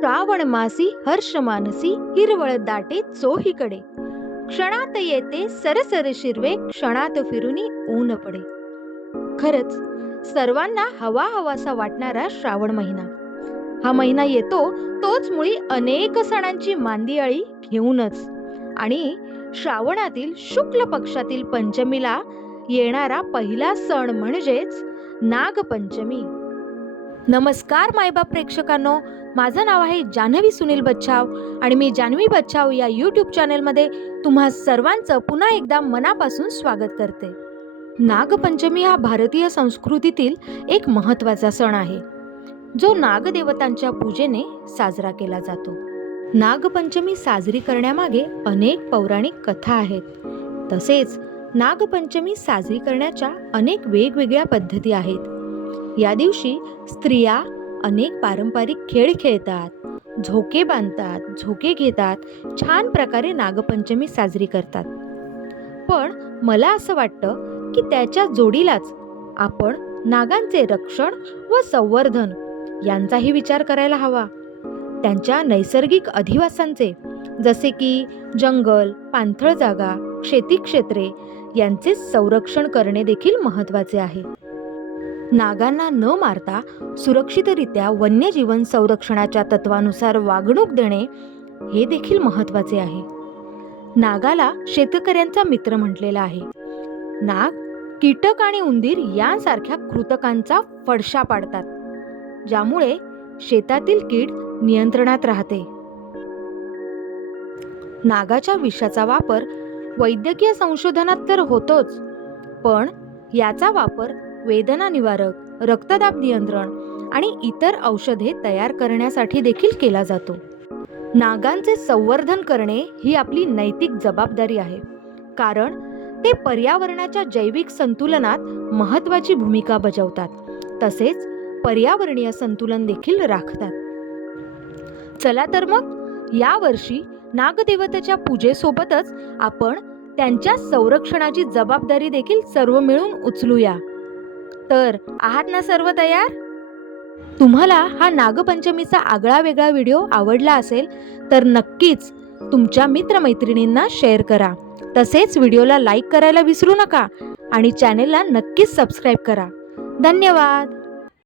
श्रावण मासी हर्ष मानसी हिरवळ दाटे चोहीकडे. क्षणात येते सरसर शिरवे क्षणात फिरुनी ऊन पडे. खरंच सर्वांना हवा हवासा वाटणारा श्रावण महिना. हा महिना येतो तोच मुळी अनेक सणांची मांदियाळी घेऊनच. आणि श्रावणातील शुक्ल पक्षातील पंचमीला येणारा पहिला सण म्हणजेच नागपंचमी. नमस्कार मायबाप प्रेक्षकांनो. माझं नाव आहे जान्हवी सुनील बच्चाव आणि मी जान्हवी बच्छाव या यूट्यूब चॅनेलमध्ये तुम्हा सर्वांचं पुन्हा एकदा मनापासून स्वागत करते. नागपंचमी हा भारतीय संस्कृतीतील एक महत्त्वाचा सण आहे. जो नागदेवतांच्या पूजेने साजरा केला जातो. नागपंचमी साजरी करण्यामागे अनेक पौराणिक कथा आहेत. तसेच नागपंचमी साजरी करण्याच्या अनेक वेगवेगळ्या पद्धती आहेत. या दिवशी स्त्रिया अनेक पारंपरिक खेळ खेळतात झोके बांधतात झोके घेतात छान प्रकारे नागपंचमी साजरी करतात. पण मला असं वाटतं की त्याच्या जोडीलाच आपण नागांचे रक्षण व संवर्धन यांचाही विचार करायला हवा. त्यांच्या नैसर्गिक अधिवासांचे जसे की जंगल पाणथळ जागा शेती क्षेत्रे यांचे संरक्षण करणे देखील महत्त्वाचे आहे. नागांना न मारता सुरक्षितरित्या वन्यजीवन संरक्षणाच्या तत्वानुसार वागणूक देणे हे देखील महत्त्वाचे आहे. नागाला शेतकऱ्यांचा मित्र म्हटलेला आहे. नाग कीटक आणि उंदीर यांसारख्या कृतकांचा फडशा पाडतात ज्यामुळे शेतातील कीड नियंत्रणात राहते. नागाच्या विषाचा वापर वैद्यकीय संशोधनात तर होतोच पण याचा वापर वेदना निवारक रक्तदाब नियंत्रण आणि इतर औषधे तयार करण्यासाठी देखील केला जातो. नागांचे संवर्धन करणे ही आपली नैतिक जबाबदारी आहे. कारण ते पर्यावरणाच्या जैविक संतुलनात महत्त्वाची भूमिका बजावतात. तसेच पर्यावरणीय संतुलन देखील राखतात. चला तर मग यावर्षी नागदेवतेच्या पूजेसोबतच आपण त्यांच्या संरक्षणाची जबाबदारी देखील सर्व मिळून उचलूया. तर आहात ना सर्व तयार? तुम्हाला हा नागपंचमीचा आगळा वेगळा व्हिडिओ आवडला असेल तर नक्कीच तुमच्या मित्रमैत्रिणींना शेअर करा. तसेच व्हिडिओला लाईक करायला विसरू नका आणि चॅनेलला नक्कीच सबस्क्राईब करा. धन्यवाद!